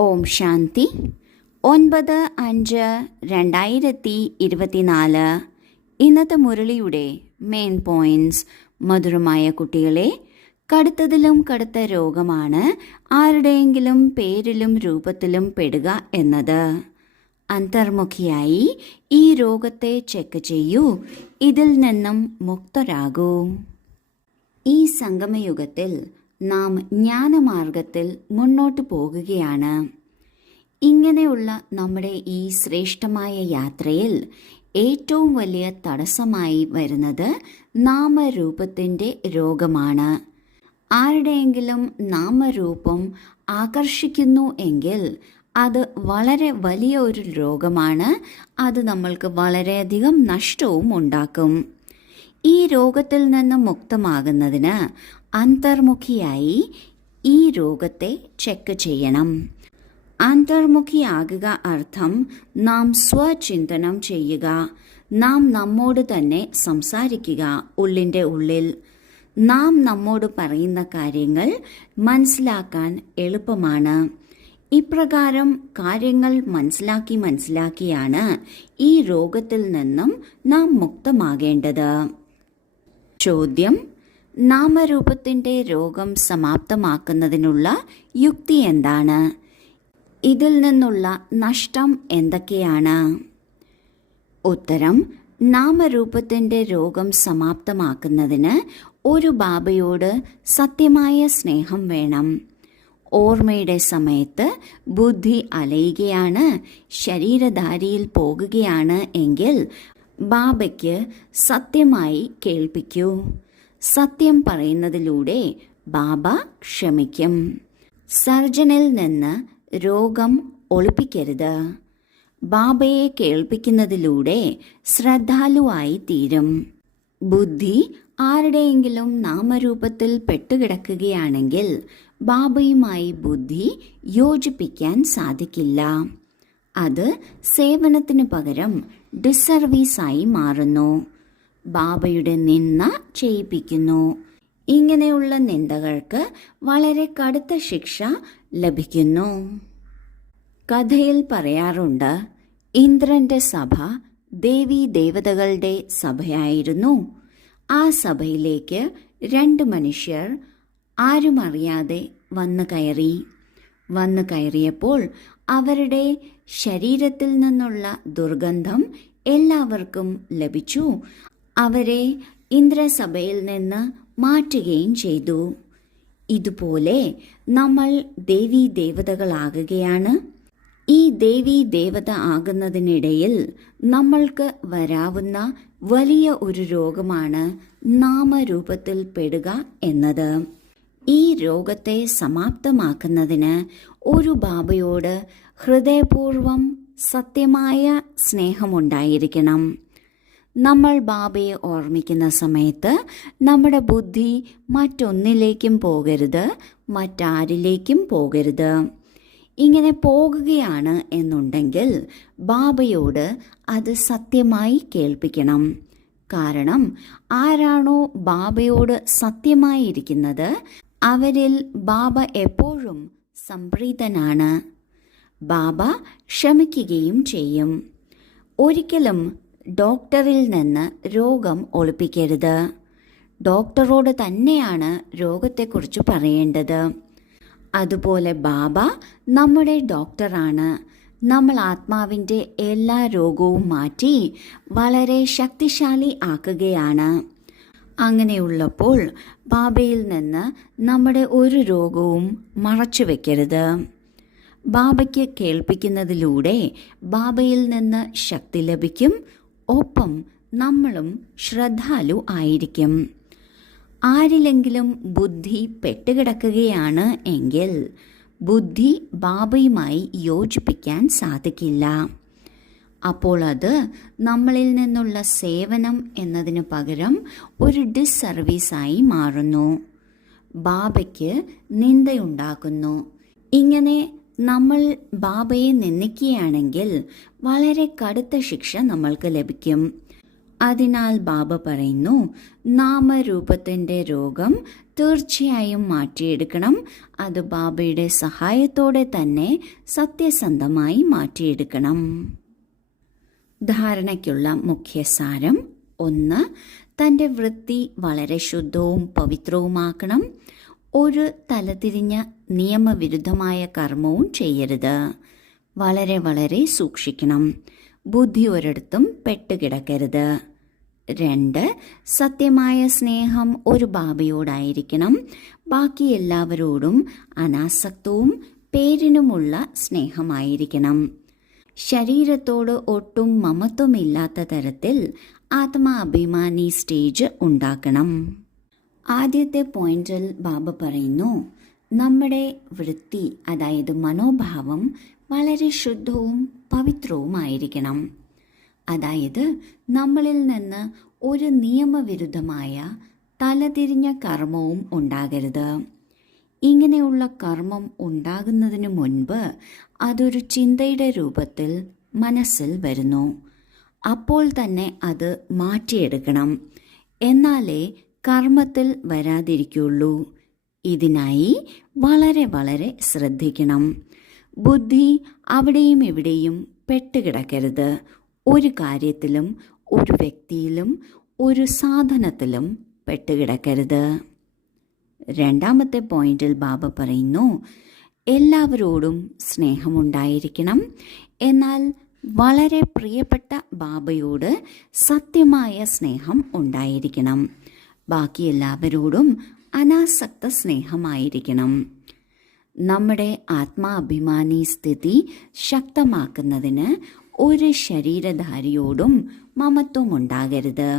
ഓം ശാന്തി. 9/5/2024. ഇന്നത്തെ മുരളിയുടെ main points. മധുരമായ കുട്ടികളെ, കടുത്തതിലും കടുത്ത രോഗമാണ് ആരുടെയെങ്കിലും പേരിലും രൂപത്തിലും പെടുക എന്നത്. അന്തർമുഖിയായി ഈ രോഗത്തെ ചെക്ക് ചെയ്യൂ, ഇതിൽ നിന്നും മുക്തരാകൂ. ഈ സംഗമയുഗത്തിൽ നാം ജ്ഞാനമാർഗത്തിൽ മുന്നോട്ട് പോകുകയാണ്. ഇങ്ങനെയുള്ള നമ്മുടെ ഈ ശ്രേഷ്ഠമായ യാത്രയിൽ ഏറ്റവും വലിയ തടസ്സമായി വരുന്നത് നാമരൂപത്തിൻ്റെ രോഗമാണ്. ആരുടെയെങ്കിലും നാമരൂപം ആകർഷിക്കുന്നു എങ്കിൽ അത് വളരെ വലിയ ഒരു രോഗമാണ്. അത് നമ്മൾക്ക് വളരെയധികം നഷ്ടവും ഉണ്ടാക്കും. ഈ രോഗത്തിൽ നിന്ന് മുക്തമാകുന്നതിന് അന്തർമുഖിയായി ഈ രോഗത്തെ ചെക്ക് ചെയ്യണം. അന്തർമുഖിയാകുക അർത്ഥം നാം സ്വചിന്തനം ചെയ്യുക, നാം നമ്മോട് തന്നെ സംസാരിക്കുക. ഉള്ളിൻ്റെ ഉള്ളിൽ നാം നമ്മോട് പറയുന്ന കാര്യങ്ങൾ മനസ്സിലാക്കാൻ എളുപ്പമാണ്. ഇപ്രകാരം കാര്യങ്ങൾ മനസ്സിലാക്കിയാണ് ഈ രോഗത്തിൽ നിന്നും നാം മുക്തമാകേണ്ടത്. ചോദ്യം: നാമരൂപത്തിൻ്റെ രോഗം സമാപ്തമാക്കുന്നതിനുള്ള യുക്തി എന്താണ്? ഇതിൽ നിന്നുള്ള നഷ്ടം എന്തൊക്കെയാണ്? ഉത്തരം: നാമരൂപത്തിൻ്റെ രോഗം സമാപ്തമാക്കുന്നതിന് ഒരു ബാബയോട് സത്യമായ സ്നേഹം വേണം. ഓർമ്മയുടെ സമയത്ത് ബുദ്ധി അലയുകയാണ്, ശരീരധാരിയിൽ പോകുകയാണ് എങ്കിൽ ബാബയ്ക്ക് സത്യമായി കേൾപ്പിക്കൂ. സത്യം പറയുന്നതിലൂടെ ബാബ ക്ഷമിക്കും. സർജനിൽ നിന്ന് രോഗം ഒളിപ്പിക്കരുത്. ബാബയെ കേൾപ്പിക്കുന്നതിലൂടെ ശ്രദ്ധാലുവായി തീരും. ബുദ്ധി ആരുടെയെങ്കിലും നാമരൂപത്തിൽ പെട്ടുകിടക്കുകയാണെങ്കിൽ ബാബയുമായി ബുദ്ധി യോജിപ്പിക്കാൻ സാധിക്കില്ല. അത് സേവനത്തിന് പകരം ഡിസർവീസായി മാറുന്നു. ബാബയുടെ നിന്ദ ചെയ്യിപ്പിക്കുന്നു. ഇങ്ങനെയുള്ള നിന്ദകൾക്ക് വളരെ കടുത്ത ശിക്ഷ ലഭിക്കുന്നു. കഥയിൽ പറയാറുണ്ട്, ഇന്ദ്രന്റെ സഭ ദേവീ ദേവതകളുടെ സഭയായിരുന്നു. ആ സഭയിലേക്ക് 2 മനുഷ്യർ ആരുമറിയാതെ വന്നു കയറിയപ്പോൾ അവരുടെ ശരീരത്തിൽ നിന്നുള്ള ദുർഗന്ധം എല്ലാവർക്കും ലഭിച്ചു. അവരെ ഇന്ദ്രസഭയിൽ നിന്ന് മാറ്റുകയും ചെയ്തു. ഇതുപോലെ നമ്മൾ ദേവീ ദേവതകളാകുകയാണ്. ഈ ദേവീ ദേവത ആകുന്നതിനിടയിൽ നമ്മൾക്ക് വരാവുന്ന വലിയ ഒരു രോഗമാണ് നാമരൂപത്തിൽ പെടുക എന്നത്. ഈ രോഗത്തെ സമാപ്തമാക്കുന്നതിന് ഒരു ബാബയോട് ഹൃദയപൂർവം സത്യമായ സ്നേഹമുണ്ടായിരിക്കണം. നമ്മൾ ബാബയെ ഓർമ്മിക്കുന്ന സമയത്ത് നമ്മുടെ ബുദ്ധി മറ്റൊന്നിലേക്കും പോകരുത്, മറ്റാരിലേക്കും പോകരുത്. ഇങ്ങനെ പോകുകയാണ് എന്നുണ്ടെങ്കിൽ ബാബയോട് അത് സത്യമായി കേൾപ്പിക്കണം. കാരണം ആരാണോ ബാബയോട് സത്യമായിരിക്കുന്നത് അവരിൽ ബാബ എപ്പോഴും സംപ്രീതനാണ്. ബാബ ക്ഷമിക്കുകയും ചെയ്യും. ഒരിക്കലും ഡോക്ടറിൽ നിന്ന് രോഗം ഒളിപ്പിക്കരുത്. ഡോക്ടറോട് തന്നെയാണ് രോഗത്തെക്കുറിച്ച് പറയേണ്ടത്. അതുപോലെ ബാബ നമ്മുടെ ഡോക്ടറാണ്. നമ്മൾ ആത്മാവിൻ്റെ എല്ലാ രോഗവും മാറ്റി വളരെ ശക്തിശാലി ആക്കുകയാണ്. അങ്ങനെയുള്ളപ്പോൾ ബാബയിൽ നിന്ന് നമ്മുടെ ഒരു രോഗവും മറച്ചു വെക്കരുത്. ബാബയ്ക്ക് കേൾപ്പിക്കുന്നതിലൂടെ ബാബയിൽ നിന്ന് ശക്തി ലഭിക്കും. ഒപ്പം നമ്മളും ശ്രദ്ധാലു ആയിരിക്കും. ആരിലെങ്കിലും ബുദ്ധി പെട്ടുകിടക്കുകയാണ് എങ്കിൽ ബുദ്ധി ബാബയുമായി യോജിപ്പിക്കാൻ സാധിക്കില്ല. അപ്പോൾ അത് നമ്മളിൽ നിന്നുള്ള സേവനം എന്നതിനു പകരം ഒരു ഡിസ്സർവീസായി മാറുന്നു. ബാബയ്ക്ക് നിന്ദയുണ്ടാക്കുന്നു. ഇങ്ങനെ നമ്മൾ ബാബയെ നിന്ദിക്കുകയാണെങ്കിൽ വളരെ കടുത്ത ശിക്ഷ നമ്മൾക്ക് ലഭിക്കും. അതിനാൽ ബാബ പറയുന്നു, നാമരൂപത്തിന്റെ രോഗം തീർച്ചയായും മാറ്റിയെടുക്കണം. അത് ബാബയുടെ സഹായത്തോടെ തന്നെ സത്യസന്ധമായി മാറ്റിയെടുക്കണം. ധാരണയ്ക്കുള്ള മുഖ്യസാരം: 1. തൻ്റെ വൃത്തി വളരെ ശുദ്ധവും പവിത്രവുമാക്കണം. ഒരു തലതിരിഞ്ഞ നിയമവിരുദ്ധമായ കർമ്മവും ചെയ്യരുത്. വളരെ വളരെ സൂക്ഷിക്കണം. ബുദ്ധി ഒരിടത്തും പെട്ടുകിടക്കരുത്. 2. സത്യമായ സ്നേഹം ഒരു ബാബയോടായിരിക്കണം. ബാക്കി എല്ലാവരോടും അനാസക്തവും പേരിനുമുള്ള സ്നേഹമായിരിക്കണം. ശരീരത്തോട് ഒട്ടും മമത്വമില്ലാത്ത തരത്തിൽ ആത്മാഭിമാനി സ്റ്റേജ് ഉണ്ടാക്കണം. ആദ്യത്തെ പോയിന്റിൽ ബാബ പറയുന്നു, നമ്മുടെ വൃത്തി അതായത് മനോഭാവം വളരെ ശുദ്ധവും പവിത്രവുമായിരിക്കണം. അതായത് നമ്മളിൽ നിന്ന് ഒരു നിയമവിരുദ്ധമായ തലതിരിഞ്ഞ കർമ്മവും ഉണ്ടാകരുത്. ഇങ്ങനെയുള്ള കർമ്മം ഉണ്ടാകുന്നതിന് മുൻപ് അതൊരു ചിന്തയുടെ രൂപത്തിൽ മനസ്സിൽ വരുന്നു. അപ്പോൾ തന്നെ അത് മാറ്റിയെടുക്കണം. എന്നാലേ കർമ്മത്തിൽ വരാതിരിക്കുള്ളൂ. ഇതിനായി വളരെ വളരെ ശ്രദ്ധിക്കണം. ബുദ്ധി അവിടെയും ഇവിടെയും പെട്ടുകിടക്കരുത്. ഒരു കാര്യത്തിലും ഒരു വ്യക്തിയിലും ഒരു സാധനത്തിലും പെട്ടുകിടക്കരുത്. രണ്ടാമത്തെ പോയിന്റിൽ ബാബ പറയുന്നു, എല്ലാവരോടും സ്നേഹമുണ്ടായിരിക്കണം. എന്നാൽ വളരെ പ്രിയപ്പെട്ട ബാബയോട് സത്യമായ സ്നേഹം ഉണ്ടായിരിക്കണം. ബാക്കി എല്ലാവരോടും അനാസക്ത സ്നേഹമായിരിക്കണം. നമ്മുടെ ആത്മാഭിമാനി സ്ഥിതി ശക്തമാക്കുന്നതിന് ഒരു ശരീരധാരിയോടും മമത്വമുണ്ടാകരുത്.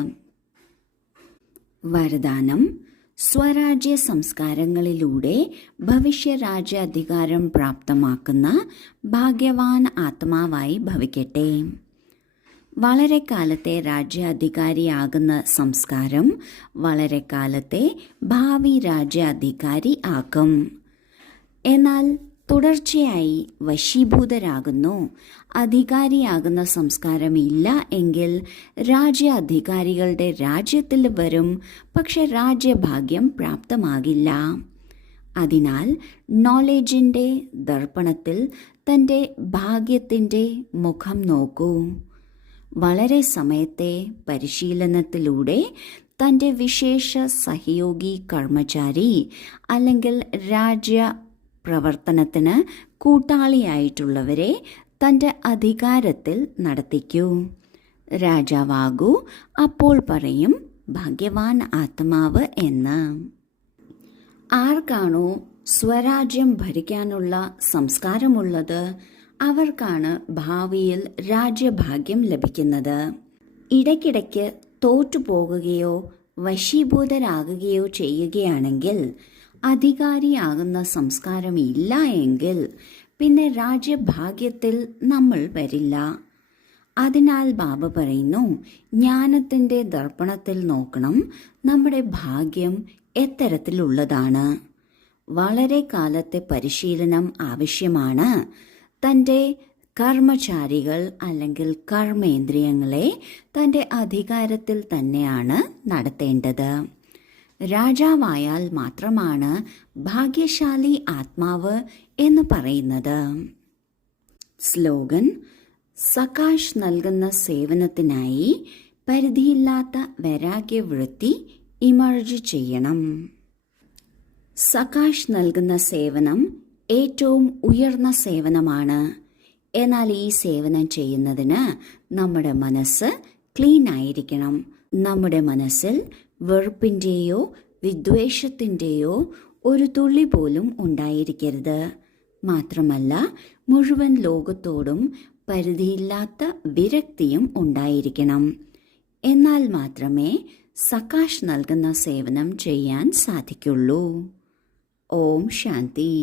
വരദാനം: സ്വരാജ്യ സംസ്കാരങ്ങളിലൂടെ ഭവിഷ്യരാജ്യാധികാരം പ്രാപ്തമാക്കുന്ന ഭാഗ്യവാൻ ആത്മാവായി ഭവിക്കട്ടെ. വളരെ കാലത്തെ രാജ്യാധികാരിയാകുന്ന സംസ്കാരം വളരെ കാലത്തെ ഭാവി രാജ്യാധികാരി ആക്കും. എന്നാൽ തുടർച്ചയായി വശീഭൂതരാകുന്നു. അധികാരിയാകുന്ന സംസ്കാരം ഇല്ല എങ്കിൽ രാജ്യാധികാരികളുടെ രാജ്യത്തിൽ വരും, പക്ഷെ രാജ്യഭാഗ്യം പ്രാപ്തമാകില്ല. അതിനാൽ നോളജിൻ്റെ ദർപ്പണത്തിൽ തൻ്റെ ഭാഗ്യത്തിൻ്റെ മുഖം നോക്കൂ. വളരെ സമയത്തെ പരിശീലനത്തിലൂടെ തൻ്റെ വിശേഷ സഹയോഗി കർമ്മചാരി അല്ലെങ്കിൽ രാജ്യ പ്രവർത്തനത്തിന് കൂട്ടാളിയായിട്ടുള്ളവരെ തൻ്റെ അധികാരത്തിൽ നടത്തിക്കൂ. രാജാവാകൂ, അപ്പോൾ പറയും ഭാഗ്യവാൻ ആത്മാവ് എന്ന്. ആർക്കാണോ സ്വരാജ്യം ഭരിക്കാനുള്ള സംസ്കാരമുള്ളത് അവർക്കാണ് ഭാവിയിൽ രാജ്യഭാഗ്യം ലഭിക്കുന്നത്. ഇടയ്ക്കിടയ്ക്ക് തോറ്റുപോകുകയോ വശീഭൂതരാകുകയോ ചെയ്യുകയാണെങ്കിൽ, അധികാരിയാകുന്ന സംസ്കാരം ഇല്ല എങ്കിൽ പിന്നെ രാജ്യഭാഗ്യത്തിൽ നമ്മൾ വരില്ല. അതിനാൽ ബാബ പറയുന്നു, ജ്ഞാനത്തിൻ്റെ ദർപ്പണത്തിൽ നോക്കണം നമ്മുടെ ഭാഗ്യം എത്തരത്തിലുള്ളതാണ്. വളരെ കാലത്തെ പരിശീലനം ആവശ്യമാണ്. തൻ്റെ കർമ്മചാരികൾ അല്ലെങ്കിൽ കർമ്മേന്ദ്രിയങ്ങളെ തൻ്റെ അധികാരത്തിൽ തന്നെയാണ് നടത്തേണ്ടത്. രാജാവായാൽ മാത്രമാണ് ഭാഗ്യശാലി ആത്മാവ് എന്ന് പറയുന്നത്. സ്ലോഗൻ: സകാശ് നൽകുന്ന സേവനത്തിനായി പരിധിയില്ലാത്ത വൈരാഗ്യവൃത്തി ഇമർജ് ചെയ്യണം. സകാശ് നൽകുന്ന സേവനം ഏറ്റവും ഉയർന്ന സേവനമാണ്. എന്നാൽ ഈ സേവനം ചെയ്യുന്നതിന് നമ്മുടെ മനസ്സ് ക്ലീൻ ആയിരിക്കണം. നമ്മുടെ മനസ്സിൽ വെറുപ്പിൻ്റെയോ വിദ്വേഷത്തിൻ്റെയോ ഒരു തുള്ളി പോലും ഉണ്ടായിരിക്കരുത്. മാത്രമല്ല മുഴുവൻ ലോകത്തോടും പരിധിയില്ലാത്ത വിരക്തിയും ഉണ്ടായിരിക്കണം. എന്നാൽ മാത്രമേ സകാശ് നൽകുന്ന സേവനം ചെയ്യാൻ സാധിക്കുള്ളൂ. ഓം ശാന്തി.